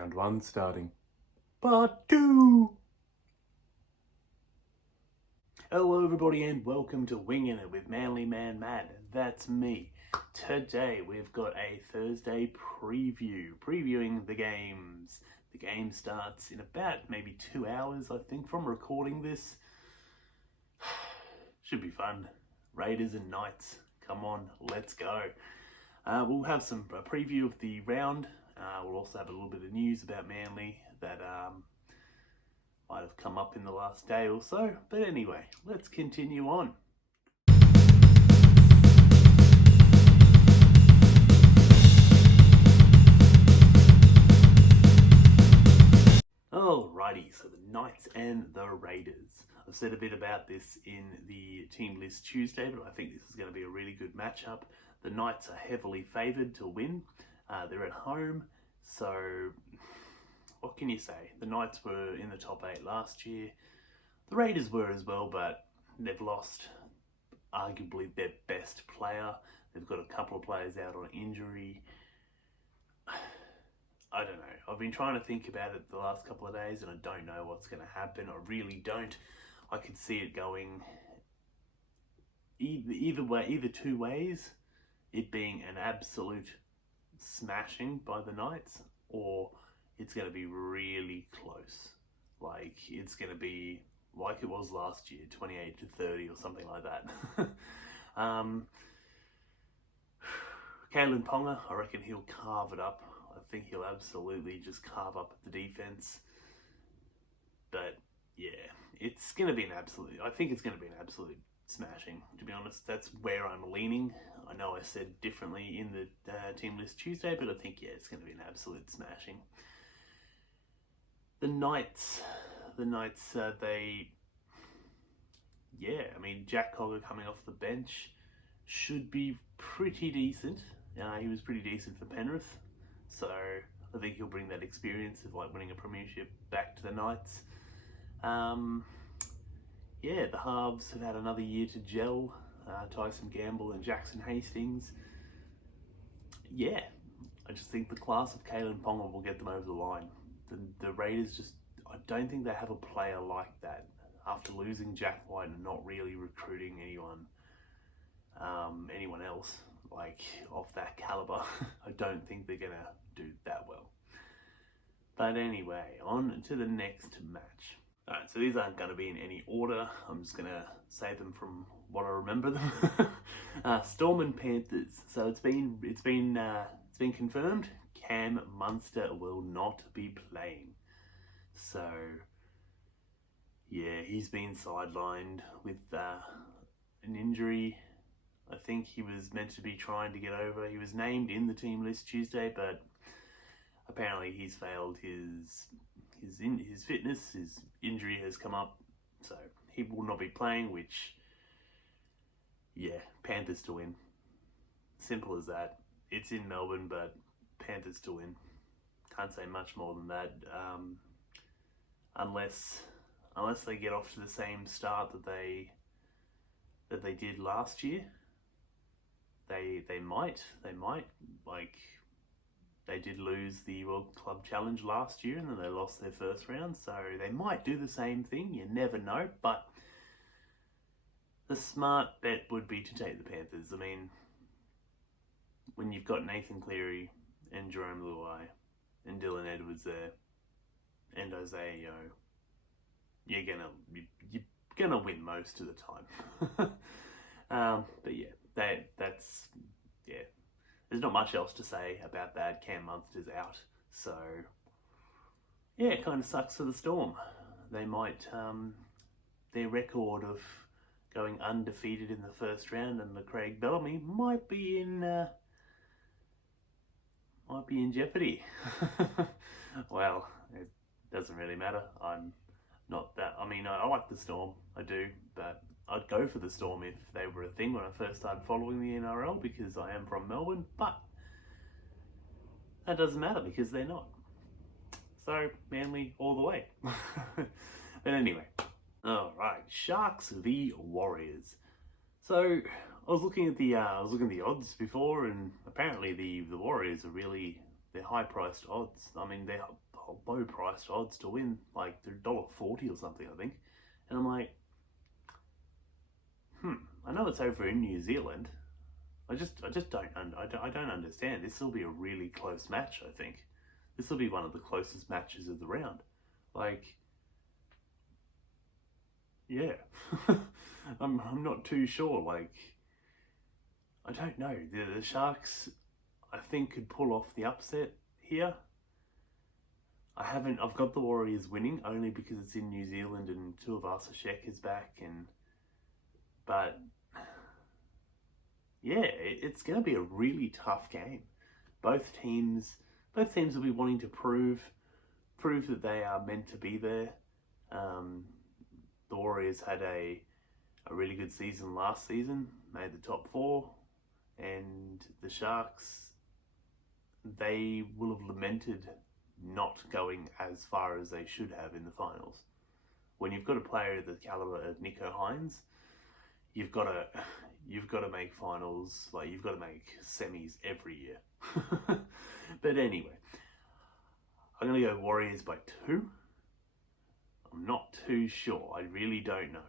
Round 1 starting. Part 2! Hello everybody and welcome to Winging It with Manly Man Matt. That's me. Today we've got a Thursday preview, previewing the games. The game starts in about maybe 2 hours, I think, from recording this. Should be fun. Raiders and Knights. Come on, let's go. We'll have a preview of the round. We'll also have a little bit of news about Manly that might have come up in the last day or so. But anyway, let's continue on. Alrighty, so the Knights and the Raiders. I've said a bit about this in the Team List Tuesday, but I think this is going to be a really good matchup. The Knights are heavily favoured to win. They're at home, so what can you say? The Knights were in the top 8 last year. The Raiders were as well, but they've lost arguably their best player. They've got a couple of players out on injury. I don't know. I've been trying to think about it the last couple of days and I don't know what's going to happen. I really don't. I could see it going either way, either two ways. It being an absolute smashing by the Knights, or it's going to be really close. Like, it's going to be like it was last year, 28-30 or something like that. Kalyn Ponga, I reckon he'll carve it up. I think he'll absolutely just carve up the defense. But yeah, it's going to be I think it's going to be an absolute smashing, to be honest. That's where I'm leaning. I know I said differently in the Team List Tuesday, but I think, yeah, it's going to be an absolute smashing. The Knights, Jack Cogger coming off the bench should be pretty decent. He was pretty decent for Penrith, so I think he'll bring that experience of like winning a premiership back to the Knights. The halves have had another year to gel. Tyson Gamble and Jackson Hastings. Yeah, I just think the class of Kalyn Ponga will get them over the line. The Raiders I don't think they have a player like that. After losing Jack White and not really recruiting anyone else like of that caliber, I don't think they're gonna do that well. But anyway, on to the next match. Alright, so these aren't going to be in any order. I'm just going to say them from what I remember them. Storm and Panthers. So it's been confirmed. Cam Munster will not be playing. So yeah, he's been sidelined with an injury. I think he was meant to be trying to get over. He was named in the Team List Tuesday, but apparently he's failed his fitness. His injury has come up, so he will not be playing, which, yeah, Panthers to win. Simple as that. It's in Melbourne, but Panthers to win. Can't say much more than that. Unless they get off to the same start that they did last year. They might. Like, they did lose the World Club Challenge last year and then they lost their first round, so they might do the same thing. You never know, but the smart bet would be to take the Panthers. I mean, when you've got Nathan Cleary and Jerome Luai and Dylan Edwards there and Isaiah Yeo, you're gonna win most of the time. But yeah, that's there's not much else to say about that. Cam Munster's out, so yeah, it kind of sucks for the Storm. They might their record of going undefeated in the first round and the Craig Bellamy might be in jeopardy. Well, it doesn't really matter. I'm not that. I mean, I like the Storm, I do, but I'd go for the Storm if they were a thing when I first started following the NRL, because I am from Melbourne, but that doesn't matter because they're not. So, Manly all the way. But anyway, alright, Sharks v Warriors. So, I was looking at the odds before, and apparently the Warriors are really, they're high-priced odds. I mean, they're low priced odds to win. Like they're $1.40 or something, I think. And I'm like, I know it's over in New Zealand. I just don't understand. This will be a really close match. I think this will be one of the closest matches of the round. Like, yeah, I'm not too sure. Like, I don't know. The Sharks, I think, could pull off the upset here. I've got the Warriors winning only because it's in New Zealand and Tuivasa-Sheck is back, but yeah, it's going to be a really tough game. Both teams will be wanting to prove that they are meant to be there. The Warriors had a really good season last season, made the top 4, and the Sharks, they will have lamented not going as far as they should have in the finals. When you've got a player of the caliber of Nico Hines, you've got to make finals, like you've got to make semis every year. But anyway, I'm going to go Warriors by 2. I'm not too sure. I really don't know.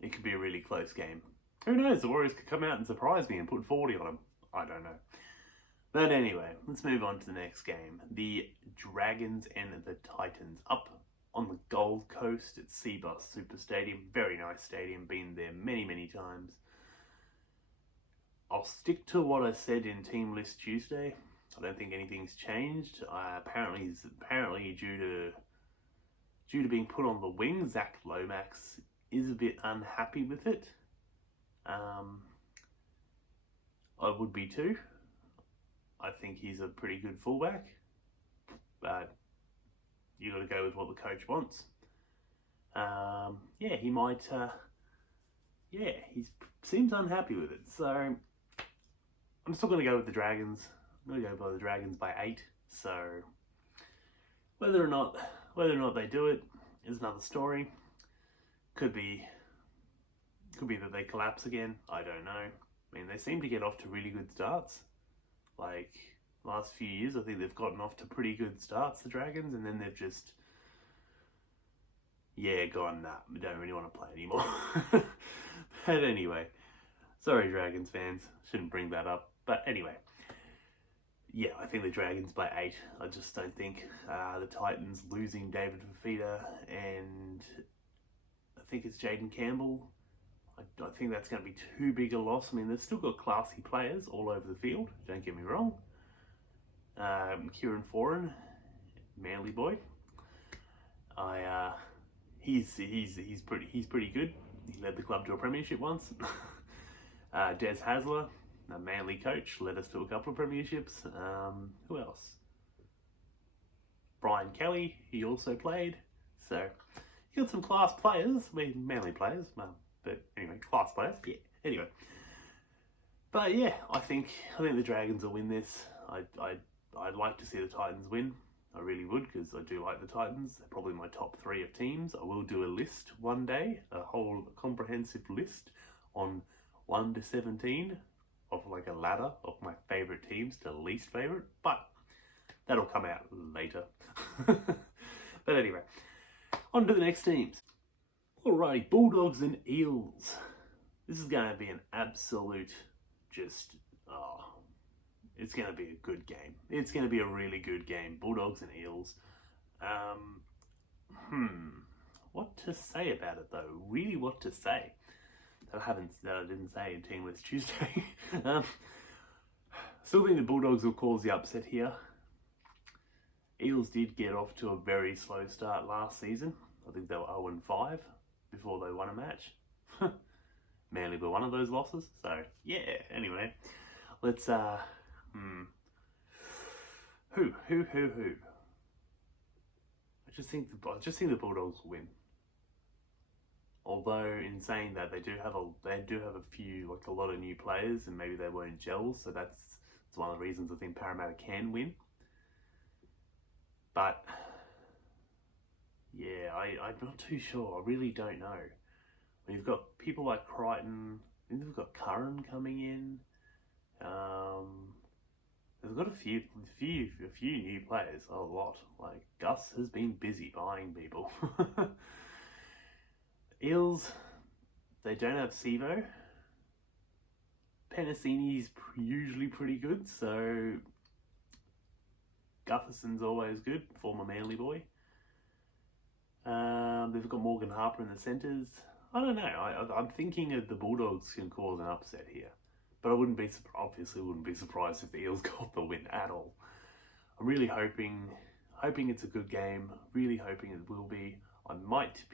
It could be a really close game. Who knows? The Warriors could come out and surprise me and put 40 on them. I don't know. But anyway, let's move on to the next game. The Dragons and the Titans up on the Gold Coast at Cbus Super Stadium. Very nice stadium. Been there many, many times. I'll stick to what I said in Team List Tuesday. I don't think anything's changed. Apparently due to being put on the wing, Zach Lomax is a bit unhappy with it. I would be too. I think he's a pretty good fullback, but you got to go with what the coach wants. He might. He seems unhappy with it. So I'm still going to go with the Dragons. I'm going to go by the Dragons by 8. So whether or not they do it is another story. Could be that they collapse again. I don't know. I mean, they seem to get off to really good starts. Like last few years, I think they've gotten off to pretty good starts, the Dragons, and then they've just gone, nah, we don't really want to play anymore. But anyway, sorry Dragons fans, shouldn't bring that up. But anyway, I think the Dragons by 8. I just don't think the Titans losing David Fifita and I think it's Jaden Campbell. I think that's going to be too big a loss. I mean, they've still got classy players all over the field. Don't get me wrong. Kieran Foran, Manly boy. He's pretty good. He led the club to a premiership once. Des Hasler, a Manly coach, led us to a couple of premierships. Who else? Brian Kelly, he also played. So you got some class players. I mean, Manly players. But anyway, class players. Yeah. Anyway, but I think the Dragons will win this. I'd like to see the Titans win. I really would, because I do like the Titans. They're probably my top 3 of teams. I will do a list one day, a whole comprehensive list on 1 to 17 of like a ladder of my favourite teams to least favourite. But that'll come out later. But anyway, on to the next teams. Alrighty, Bulldogs and Eels. This is going to be an absolute it's going to be a good game. It's going to be a really good game. Bulldogs and Eels. What to say about it though? Really, what to say? That I didn't say in Team List Tuesday. Still think the Bulldogs will cause the upset here. Eels did get off to a very slow start last season. I think they were 0-5 before they won a match. Manly were one of those losses. So anyway, let's who? I just think the Bulldogs will win. Although in saying that, they do have a few, like a lot of new players, and maybe they won't gel. So that's one of the reasons I think Parramatta can win. But I'm not too sure. I really don't know. We've got people like Crichton. I think we've got Curran coming in. they've got a few new players, a lot. Like Gus has been busy buying people. Eels, they don't have Sivo. Penasini's usually pretty good, so Gutherson's always good, former Manly boy. They've got Morgan Harper in the centres. I don't know. I'm thinking that the Bulldogs can cause an upset here, but I obviously wouldn't be surprised if the Eels got the win at all. I'm really hoping it's a good game. Really hoping it will be. I might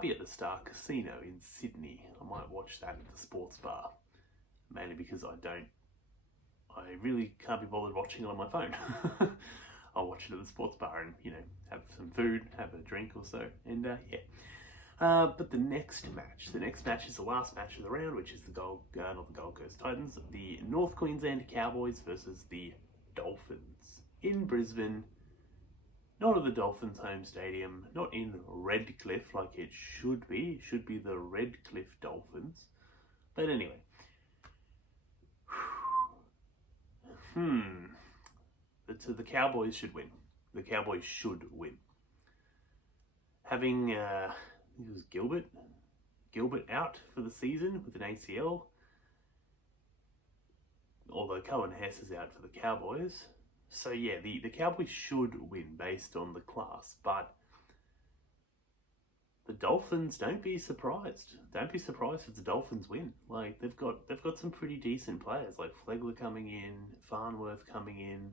be at the Star Casino in Sydney. I might watch that at the sports bar, mainly because I really can't be bothered watching it on my phone. I'll watch it at the sports bar and, have some food, have a drink or so, and yeah. But the next match is the last match of the round, which is not the Gold Coast Titans, the North Queensland Cowboys versus the Dolphins in Brisbane. Not at the Dolphins' home stadium, not in Redcliffe like it should be. It should be the Redcliffe Dolphins. But anyway. So the Cowboys should win. The Cowboys should win. Having, I think it was Gilbert out for the season with an ACL. Although Cohen Hess is out for the Cowboys. So yeah, the Cowboys should win based on the class, but the Dolphins, don't be surprised. Don't be surprised if the Dolphins win. Like they've got some pretty decent players, like Flegler coming in, Farnworth coming in.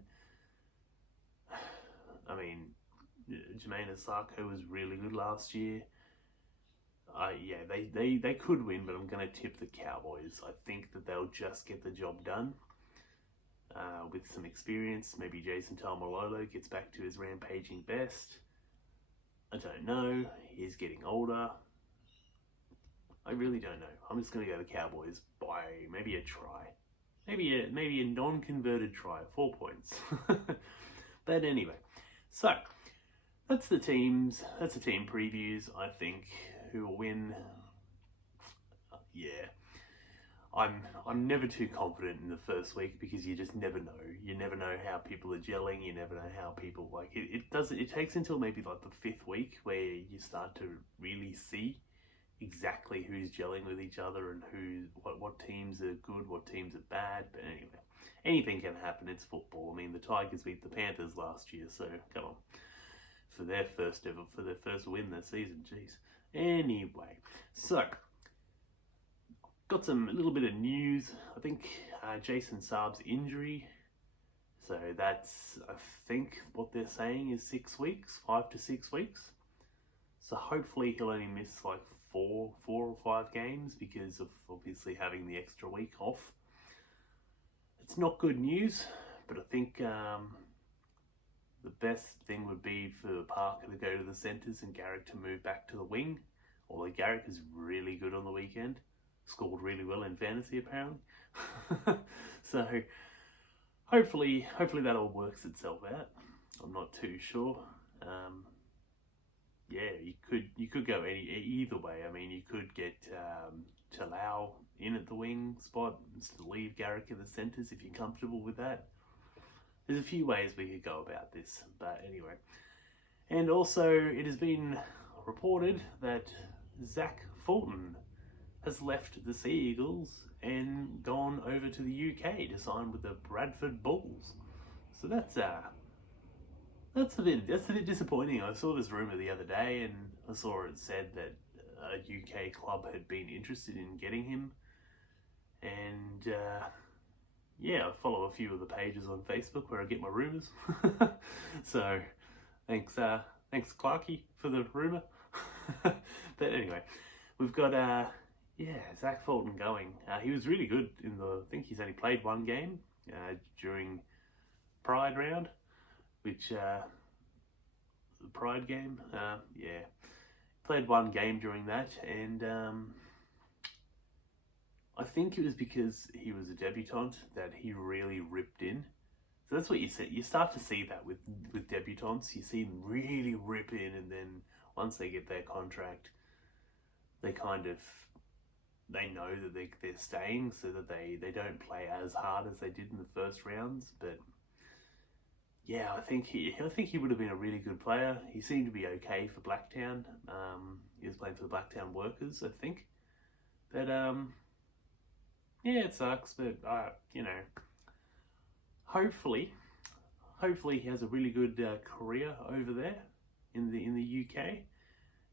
I mean, Jermaine Asako was really good last year. Yeah, they could win, but I'm going to tip the Cowboys. I think that they'll just get the job done. With some experience, maybe Jason Taumalolo gets back to his rampaging best. I don't know. He's getting older. I really don't know. I'm just going to go the Cowboys by maybe a try. Maybe a non-converted try, 4 points. But anyway, so that's the team previews, I think, who will win. Yeah. I'm never too confident in the first week because you just never know. You never know how people are gelling. You never know how people like it. It takes until maybe like the fifth week where you start to really see exactly who's gelling with each other and what teams are good, what teams are bad. But anyway, anything can happen. It's football. I mean, the Tigers beat the Panthers last year, so come on, for their first win this season. Jeez. Anyway, so. Got a little bit of news. I think Jason Saab's injury. So that's, I think, what they're saying is 6 weeks, 5 to 6 weeks. So hopefully he'll only miss like four or 5 games because of obviously having the extra week off. It's not good news, but I think the best thing would be for Parker to go to the centres and Garrick to move back to the wing. Although Garrick is really good on the weekend. Scored really well in fantasy apparently. So hopefully that all works itself out. I'm not too sure. Yeah, you could go either way. I mean, you could get Talau in at the wing spot and still leave Garrick in the centres if you're comfortable with that. There's a few ways we could go about this, but anyway. And also, it has been reported that Zach Fulton has left the Sea Eagles and gone over to the UK to sign with the Bradford Bulls. So that's a bit disappointing. I saw this rumour the other day and I saw it said that a UK club had been interested in getting him. And yeah, I follow a few of the pages on Facebook where I get my rumours. So thanks Clarkey for the rumour. But anyway, we've got Zach Fulton going. He was really good I think he's only played one game during Pride round, which, the Pride game, played one game during that, and I think it was because he was a debutant that he really ripped in. So that's what you see. You start to see that with debutants. You see them really rip in, and then once they get their contract, they kind of they know that they're staying, so that they don't play as hard as they did in the first rounds. But yeah, I think he would have been a really good player. He seemed to be okay for Blacktown. He was playing for the Blacktown Workers, I think. But yeah, it sucks. But hopefully he has a really good career over there in the UK.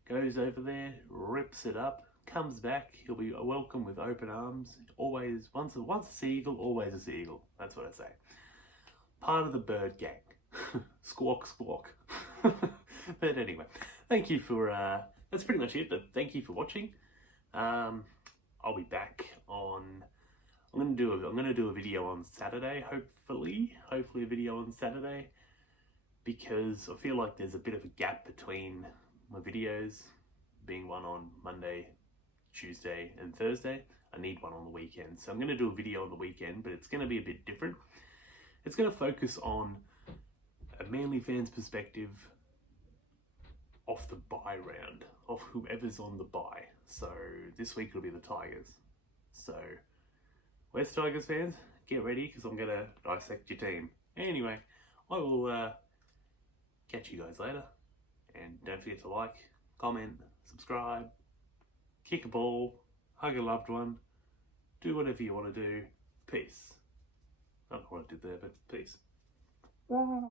Goes over there, rips it up, comes back. He'll be welcome with open arms. Always, once a sea eagle, always a sea eagle. That's what I say. Part of the bird gang. Squawk, squawk. But anyway, thank you for. That's pretty much it. But thank you for watching. I'll be back on. I'm gonna do a video on Saturday. Hopefully a video on Saturday, because I feel like there's a bit of a gap between my videos, being one on Monday, Tuesday and Thursday. I need one on the weekend, so I'm going to do a video on the weekend, but it's going to be a bit different. It's going to focus on a Manly fan's perspective off the bye round, of whoever's on the bye. So this week it'll be the Tigers. So West Tigers fans, get ready, because I'm going to dissect your team. Anyway, I will catch you guys later. And don't forget to like, comment, subscribe, kick a ball, hug a loved one, do whatever you want to do. Peace. I don't know what I did there, but peace.